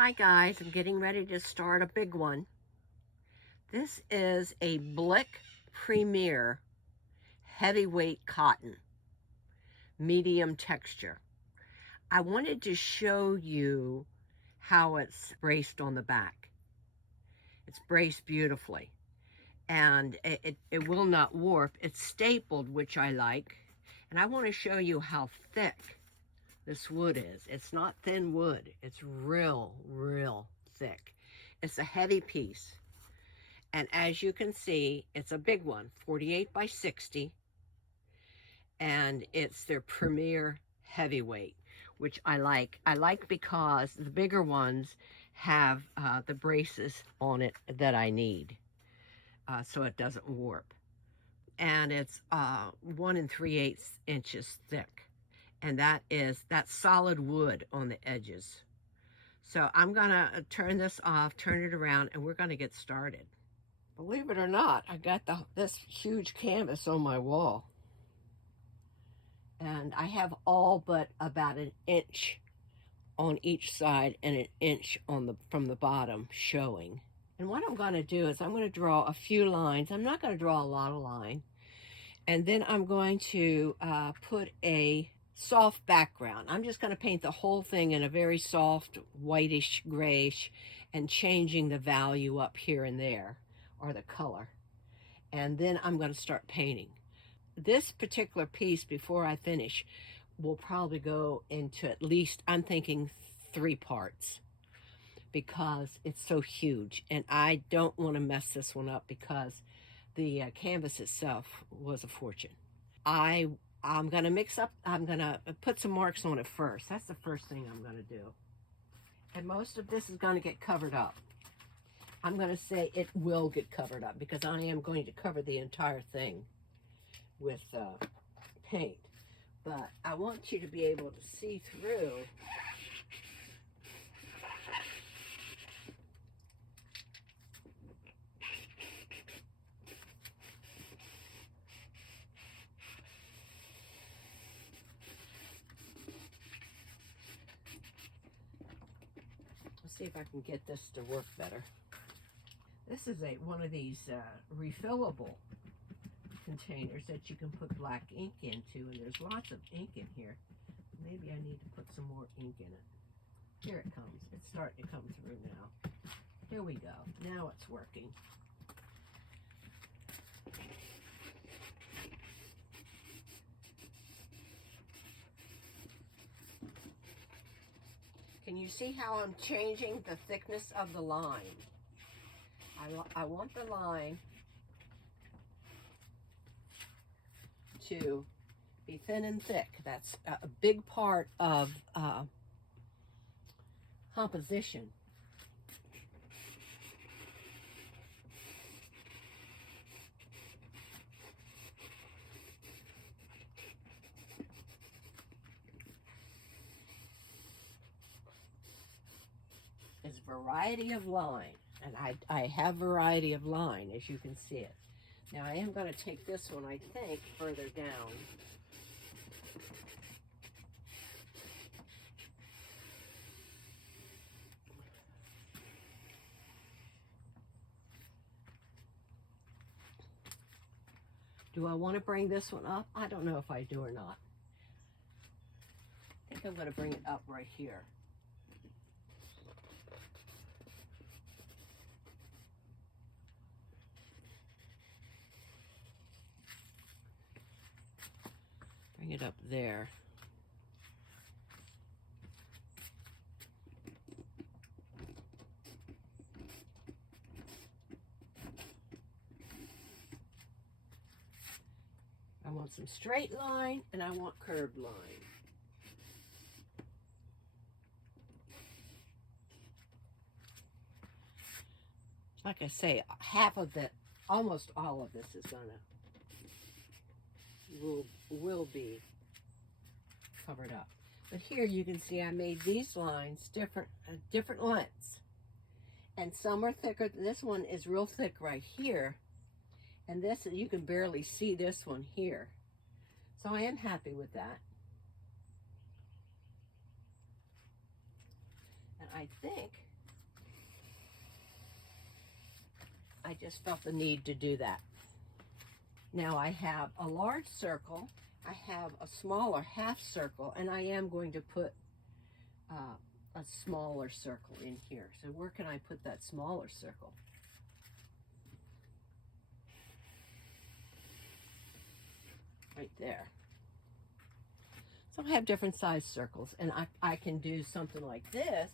Hi guys, I'm getting ready to start a big one. This is a Blick Premier heavyweight cotton, medium texture. I wanted to show you how it's braced on the back. It's braced beautifully and it will not warp. It's stapled, which I like. And I want to show you how thick this wood is. It's not thin wood. It's real thick. It's a heavy piece. And as you can see, it's a big one, 48 by 60. And it's their Premier Heavyweight, which I like. I like because the bigger ones have the braces on it that I need, so it doesn't warp. And it's 1 3/8 inches thick. And that's solid wood on the edges. So I'm gonna turn this off, turn it around, and we're gonna get started. Believe it or not, I got this huge canvas on my wall. And I have all but about an inch on each side and an inch on from the bottom showing. And what I'm going to do is I'm going to draw a few lines. I'm not going to draw a lot of line. And then I'm going to put a soft background. I'm just going to paint the whole thing in a very soft whitish grayish and changing the value up here and there, or the color. And then I'm going to start painting. This particular piece, before I finish, will probably go into at least, I'm thinking, 3 parts, because it's so huge. And I don't want to mess this one up because the canvas itself was a fortune. I'm going to mix up, I'm going to put some marks on it first. That's the first thing I'm going to do. And most of this is going to get covered up. I'm going to say it will get covered up because I am going to cover the entire thing with paint. But I want you to be able to see through Let's see if I can get this to work better. This is one of these refillable containers that you can put black ink into, and there's lots of ink in here. Maybe I need to put some more ink in it. Here it comes. It's starting to come through now. Here we go. Now it's working. Can you see how I'm changing the thickness of the line? I want the line to be thin and thick. That's a big part of composition. Is variety of line, and I have variety of line, as you can see it. Now I am going to take this one, I think, further down. Do I want to bring this one up? I don't know if I do or not. I think I'm going to bring it up right here. Bring it up there. I want some straight line and I want curved line. Like I say, half of it, almost all of this is will be covered up. But here you can see I made these lines different lengths. And some are thicker. This one is real thick right here. And this, you can barely see this one here. So I am happy with that. And I think I just felt the need to do that. Now I have a large circle, I have a smaller half circle, and I am going to put a smaller circle in here. So where can I put that smaller circle? Right there. So I have different size circles, and I can do something like this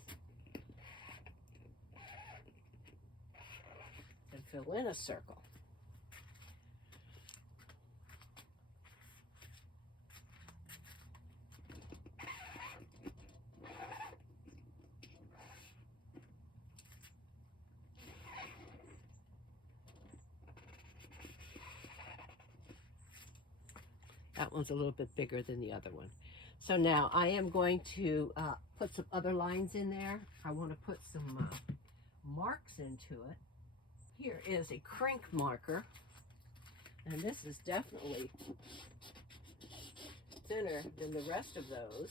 and fill in a circle. That one's a little bit bigger than the other one. So now I am going to put some other lines in there. I want to put some marks into it. Here is a crink marker, and this is definitely thinner than the rest of those.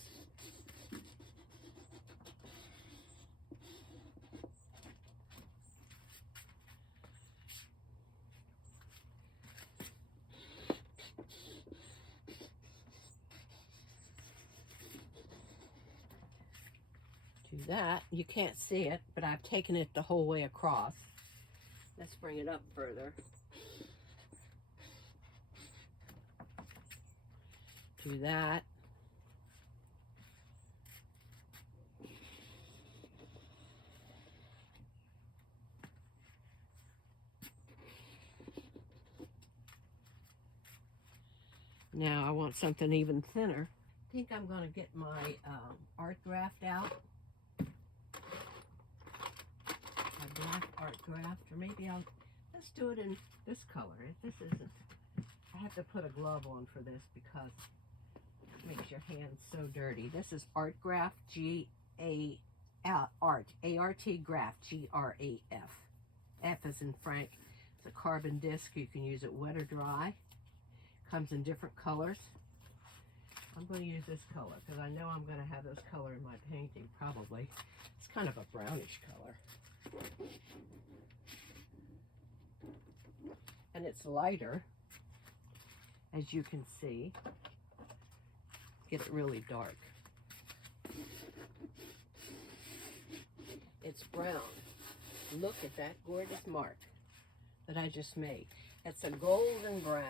Do that. You can't see it, but I've taken it the whole way across. Let's bring it up further. Do that. Now I want something even thinner. I think I'm going to get my art graft out. My black art graft, or maybe let's do it in this color. This isn't, I have to put a glove on for this because it makes your hands so dirty. This is art graft, A-R-T graft, G-R-A-F. F is in Frank. It's a carbon disc. You can use it wet or dry. Comes in different colors. I'm going to use this color because I know I'm going to have this color in my painting probably. It's kind of a brownish color. And it's lighter, as you can see. Get it really dark. It's brown. Look at that gorgeous mark that I just made. It's a golden brown.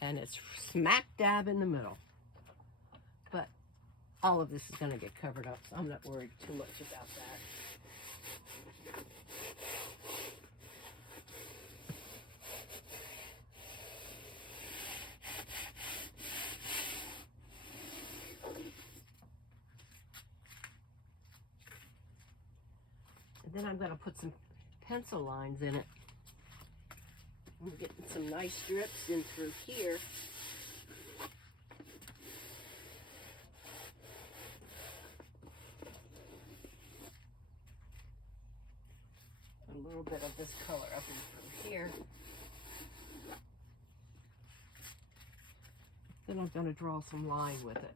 And it's smack dab in the middle. But all of this is going to get covered up, so I'm not worried too much about that. And then I'm going to put some pencil lines in it. I'm getting some nice strips in through here. A little bit of this color up in through here. Then I'm going to draw some line with it.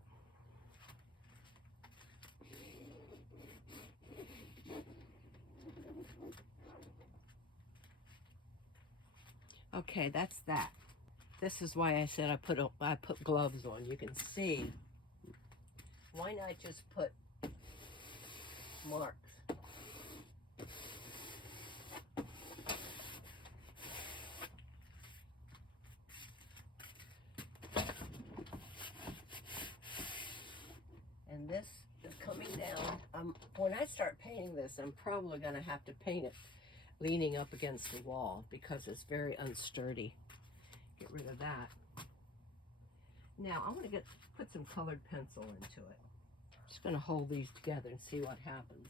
Okay, that's that. This is why I said I put gloves on. You can see. Why not just put marks? And this is coming down. When I start painting this, I'm probably going to have to paint it leaning up against the wall because it's very unsturdy. Get rid of that. Now I want to put some colored pencil into it. Just going to hold these together and see what happens.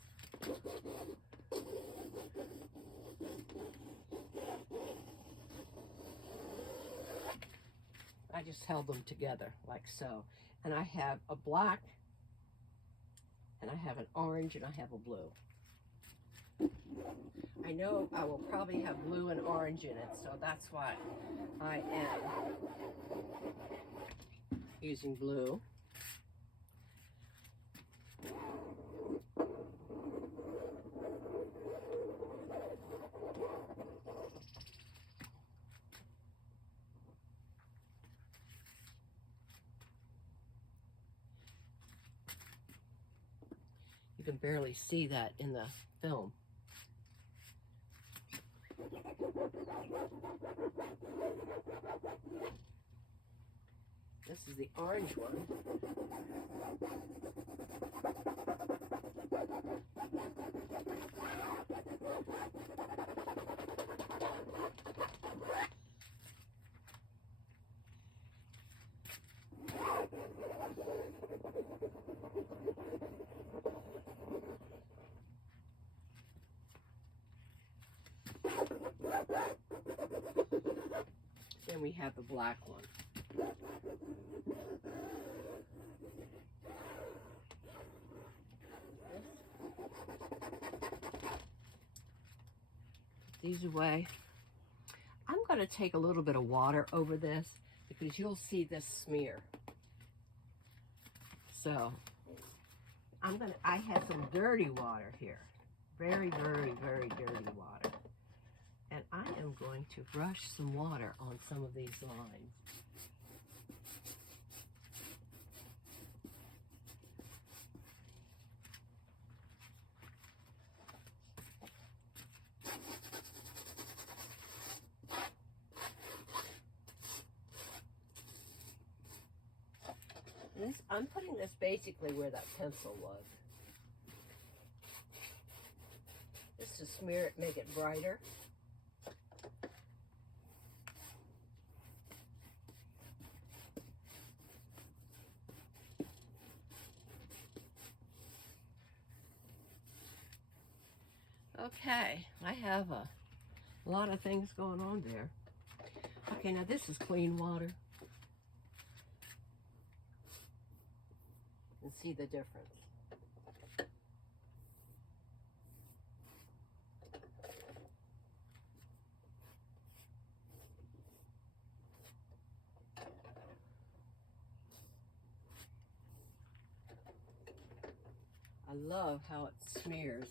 I just held them together like so. And I have a black, and I have an orange, and I have a blue. I know I will probably have blue and orange in it, so that's why I am using blue. You can barely see that in the film. This is the orange one. Then we have the black one. These away. I'm going to take a little bit of water over this because you'll see this smear. So I had some dirty water here. Very, very, very dirty water. And I am going to brush some water on some of these lines. I'm putting this basically where that pencil was. Just to smear it, make it brighter. Okay, I have a lot of things going on there. Okay, now this is clean water. And see the difference. I love how it smears.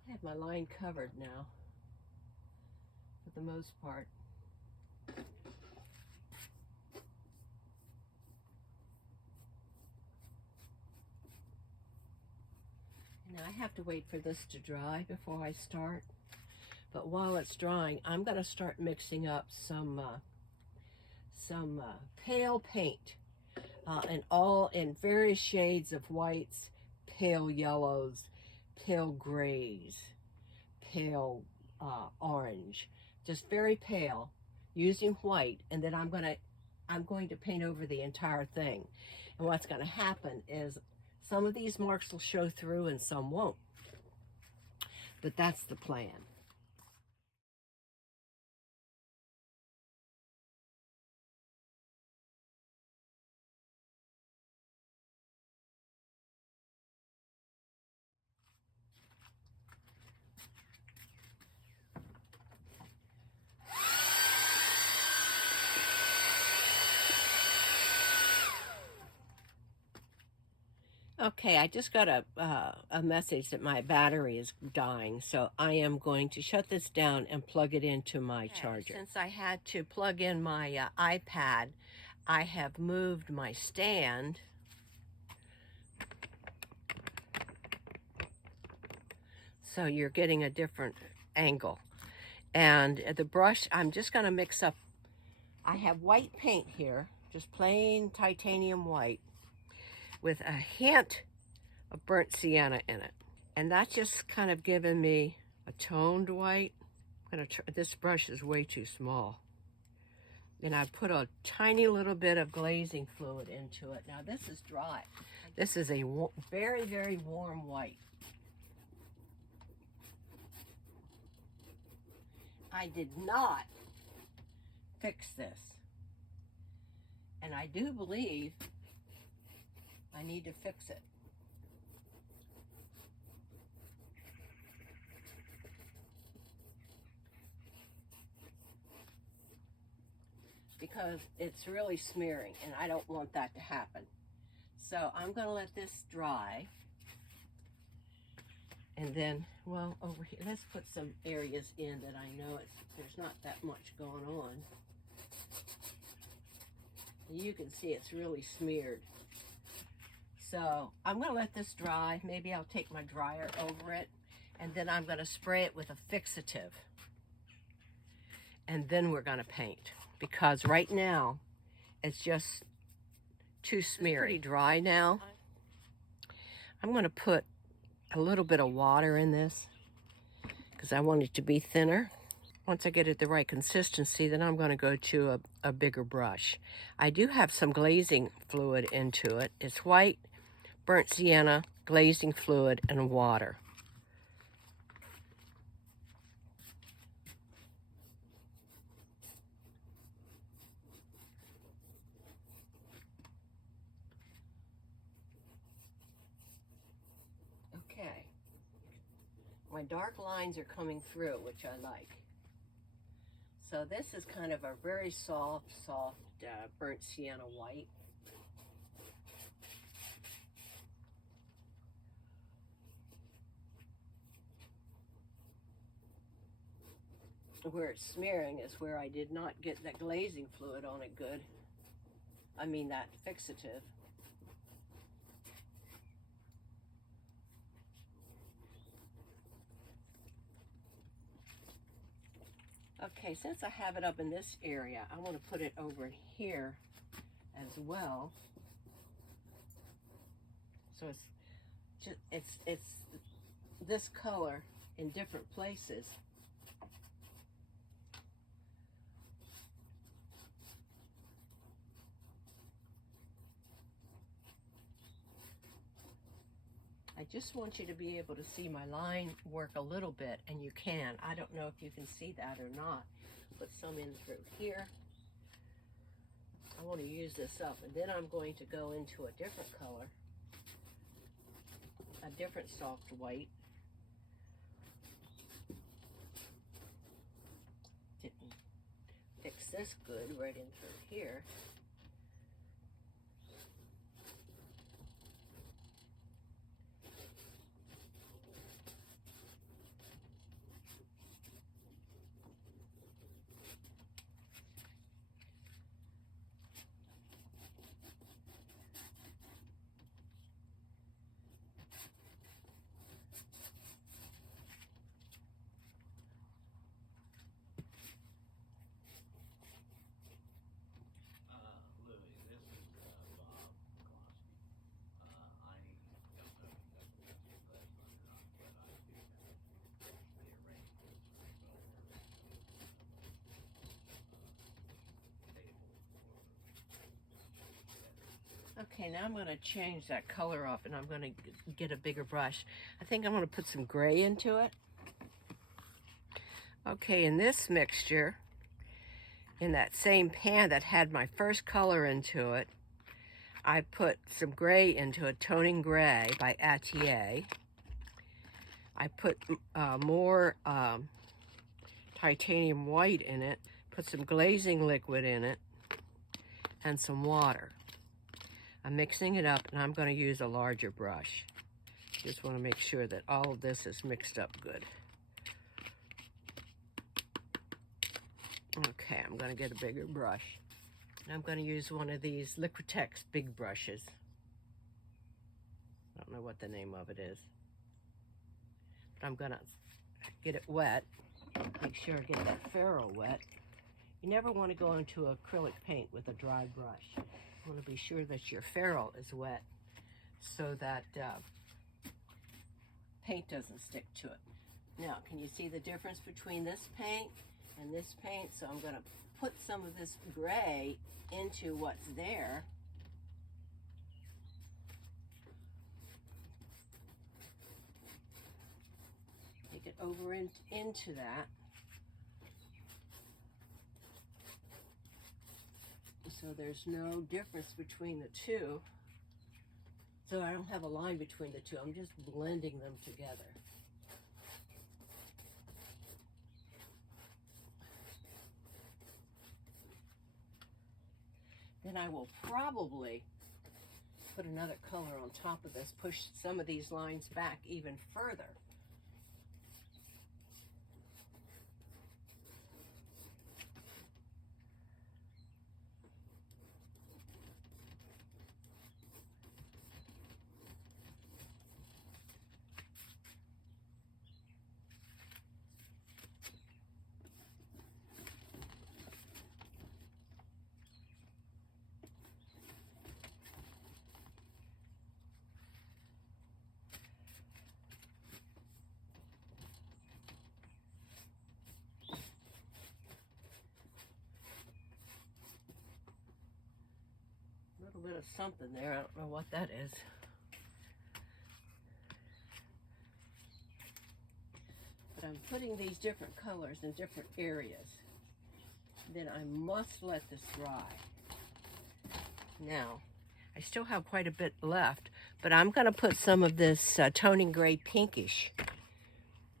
I have my line covered now, for the most part. Now I have to wait for this to dry before I start. But while it's drying, I'm going to start mixing up some pale paint, and all in various shades of whites, pale yellows, pale grays, pale orange, just very pale, using white. And then I'm going to paint over the entire thing. And what's going to happen is some of these marks will show through and some won't. But that's the plan. Okay, I just got a message that my battery is dying, so I am going to shut this down and plug it into my charger. Since I had to plug in my iPad, I have moved my stand so you're getting a different angle. And the brush, I'm just going to mix up. I have white paint here, just plain titanium white, with a hint of burnt sienna in it. And that's just kind of giving me a toned white. I'm gonna try, this brush is way too small. And I put a tiny little bit of glazing fluid into it. Now this is dry. This is a very, very warm white. I did not fix this. And I do believe I need to fix it. Because it's really smearing and I don't want that to happen. So I'm going to let this dry. And then, well, over here, let's put some areas in that I know there's not that much going on. You can see it's really smeared. So I'm going to let this dry. Maybe I'll take my dryer over it. And then I'm going to spray it with a fixative. And then we're going to paint. Because right now, it's just too smeary. It's pretty dry now. I'm going to put a little bit of water in this because I want it to be thinner. Once I get it the right consistency, then I'm going to go to a bigger brush. I do have some glazing fluid into it. It's white, burnt sienna, glazing fluid, and water. Okay, my dark lines are coming through, which I like. So this is kind of a very soft, burnt sienna white. Where it's smearing is where I did not get that glazing fluid on it good. I mean that fixative. Okay, since I have it up in this area, I want to put it over here as well. So it's this color in different places. I just want you to be able to see my line work a little bit, and you can. I don't know if you can see that or not. Put some in through here. I want to use this up, and then I'm going to go into a different color, a different soft white. Didn't fix this good right in through here. Okay, now I'm going to change that color up, and I'm going to get a bigger brush. I think I'm going to put some gray into it. Okay, in this mixture, in that same pan that had my first color into it, I put some gray into it, Toning Gray by Atelier. I put more titanium white in it, put some glazing liquid in it, and some water. I'm mixing it up, and I'm going to use a larger brush. Just want to make sure that all of this is mixed up good. Okay, I'm going to get a bigger brush. I'm going to use one of these Liquitex big brushes. I don't know what the name of it is. But I'm going to get it wet. Make sure I get that ferrule wet. You never want to go into acrylic paint with a dry brush. You want to be sure that your ferrule is wet so that paint doesn't stick to it. Now, can you see the difference between this paint and this paint? So I'm going to put some of this gray into what's there. Take it over into that. So there's no difference between the two. So I don't have a line between the two. I'm just blending them together. Then I will probably put another color on top of this, push some of these lines back even further. A little bit of something there. I don't know what that is. But I'm putting these different colors in different areas. Then I must let this dry. Now, I still have quite a bit left, but I'm going to put some of this toning gray pinkish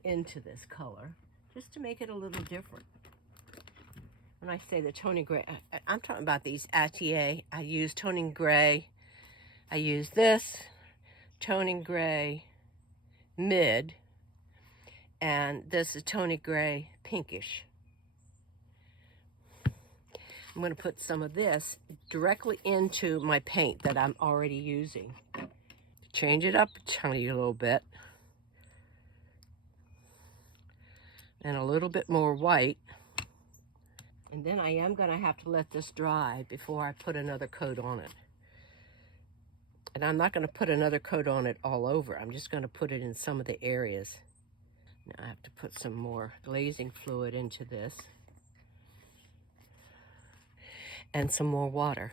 into this color just to make it a little different. When I say the toning gray, I'm talking about these Atelier. I use toning gray. I use this toning gray mid, and this is toning gray pinkish. I'm going to put some of this directly into my paint that I'm already using. Change it up a little bit. And a little bit more white. And then I am going to have to let this dry before I put another coat on it. And I'm not going to put another coat on it all over. I'm just going to put it in some of the areas. Now I have to put some more glazing fluid into this. And some more water.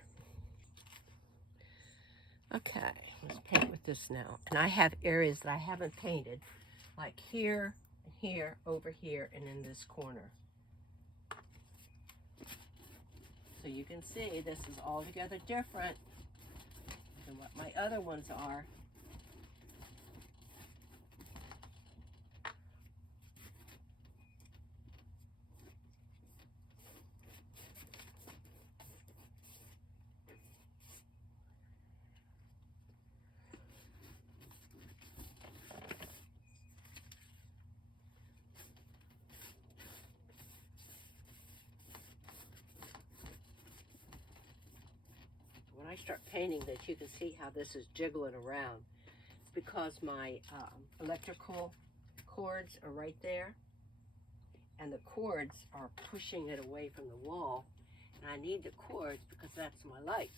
Okay, let's paint with this now. And I have areas that I haven't painted, like here, here, over here, and in this corner. So you can see this is altogether different than what my other ones are. When I start painting this, you can see how this is jiggling around. It's because my electrical cords are right there, and the cords are pushing it away from the wall, and I need the cords because that's my light.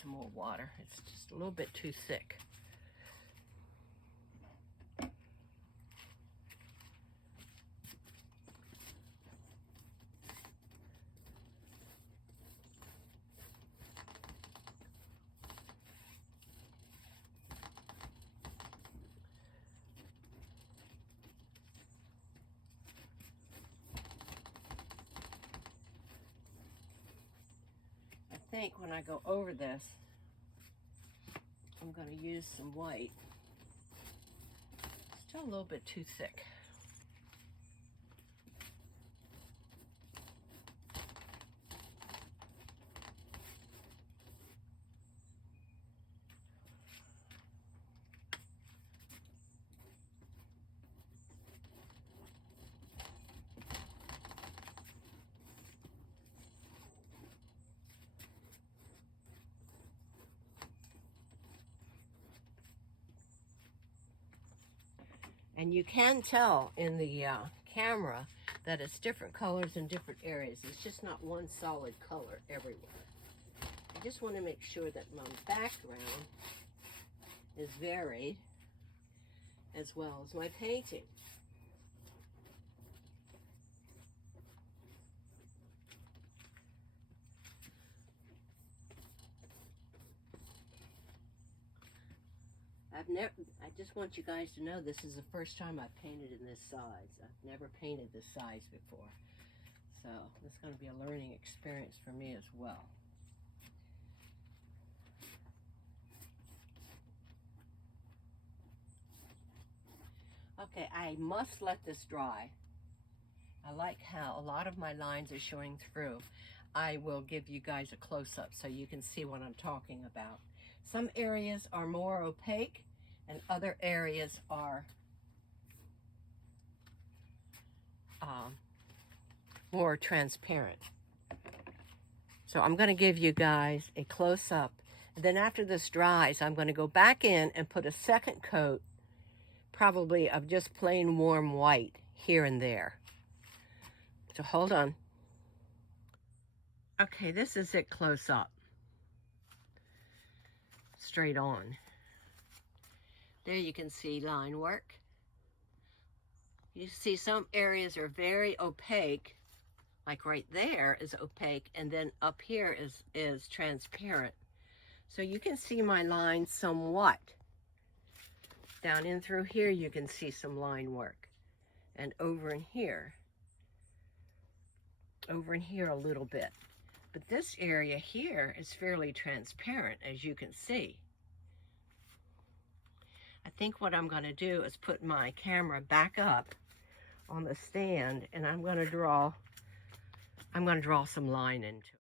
Some more water. It's just a little bit too thick. I think when I go over this, I'm going to use some white. Still a little bit too thick. And you can tell in the camera that it's different colors in different areas. It's just not one solid color everywhere. I just want to make sure that my background is varied as well as my painting. I just want you guys to know this is the first time I've painted in this size. I've never painted this size before. So it's going to be a learning experience for me as well. Okay, I must let this dry. I like how a lot of my lines are showing through. I will give you guys a close-up so you can see what I'm talking about. Some areas are more opaque and other areas are more transparent. So I'm going to give you guys a close-up. And then after this dries, I'm going to go back in and put a second coat, probably of just plain warm white here and there. So hold on. Okay, this is it close up. Straight on. There you can see line work. You see some areas are very opaque, like right there is opaque, and then up here is transparent. So you can see my lines somewhat. Down in through here you can see some line work. And over in here a little bit. But this area here is fairly transparent, as you can see. I think what I'm going to do is put my camera back up on the stand, and I'm going to draw some line into it.